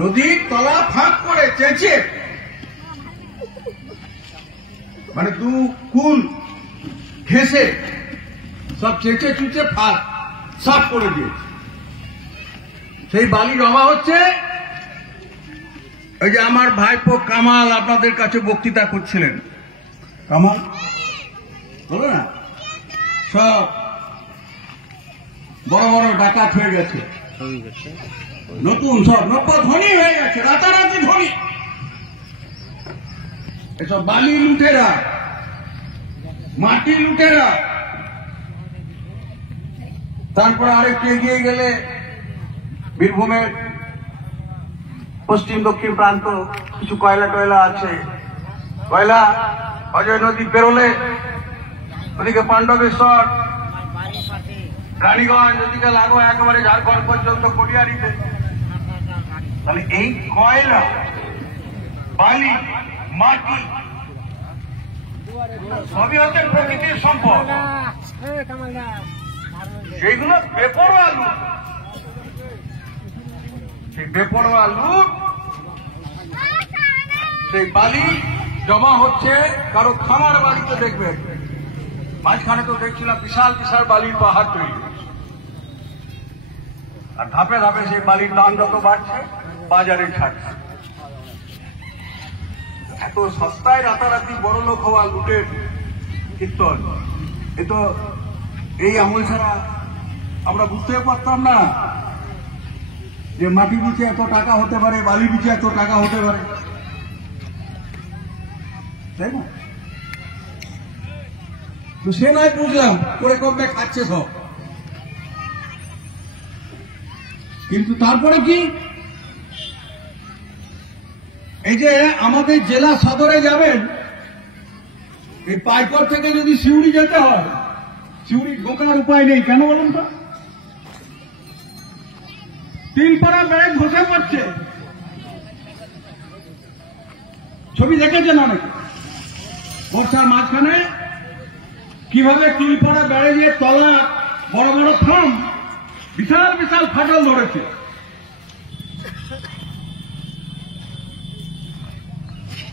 নদীর তলা ফাঁক করে চেঁচে, মানে দু কুল ঘেঁষে সব চেঁচে চুচে ফাঁক সাফ করে দিয়েছে। সেই বালি জমা হচ্ছে। এই যে আমার ভাইপো কামাল আপনাদের কাছে বক্তৃতা করছিলেন, কামাল বলো না, সব বড় বড় ডাকাত হয়ে গেছে, নতুন সব নব্য ধনী হয়ে গেছে, রাতারাতি ধনী। এসব বালি লুটেরা, মাটি লুটেরা। তারপরে আরেকটু এগিয়ে গেলে বীরভূমের পশ্চিম দক্ষিণ প্রান্ত কিছু কয়লা টয়লা আছে। কয়লা অজয় নদী পেরোলে ওদিকে পাণ্ডবেশ্বর, রানীগঞ্জ, ওদিকে লাগো একেবারে ঝাড়খণ্ড পর্যন্ত কটিয়ারিতে। তাহলে এই কয়লা, বালি, মাটি সবই হচ্ছে প্রকৃতির সম্পদ। সেইগুলো বেপরোয়া লুট। সেই বেপরোয়া লুট, সেই বালি জমা হচ্ছে কারো খামার বাড়িতে। দেখবেন মাঝখানে তো দেখছিলাম বিশাল বিশাল বালির পাহাড় তৈরি, আর ধাপে ধাপে সেই বালির দাম যত বাড়ছে বাজারে ছাড়ছে। এত সস্তায় রাতারাতি বড় লোক হওয়া লুটের কীর্তন, এ তো এই আমল ছাড়া আমরা বুঝতেও পারতাম না যে মাটি নিচে এত টাকা হতে পারে, বালি নিচে এত টাকা হতে পারে, তাই না? তো সে নয় বুঝলাম করে কমবে খাচ্ছে সব, কিন্তু তারপরে কি, এই যে আমাদের জেলা সদরে যাবেন, এই পাইকর থেকে যদি সিউড়ি যেতে হয়, সিউড়ি ঢোকার উপায় নেই। কেন বলুন তো? তিলপাড়া ব্যারেজ ধসে পড়ছে। ছবি দেখেছেন অনেকে, বর্ষার মাঝখানে কিভাবে তিলপাড়া ব্যারেজের তলা বড় বড় থাম বিশাল বিশাল ফাটল ধরেছে।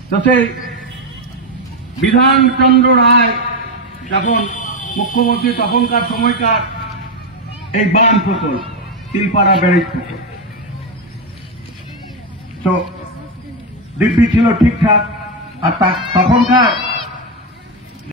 তো সেই বিধানচন্দ্র রায় যখন মুখ্যমন্ত্রী, তখনকার সময়কার এই বান প্রকল্প, তিলপাড়া ব্যারেজ প্রকল্প, তো দিব্যি ছিল ঠিকঠাক। আর তখনকার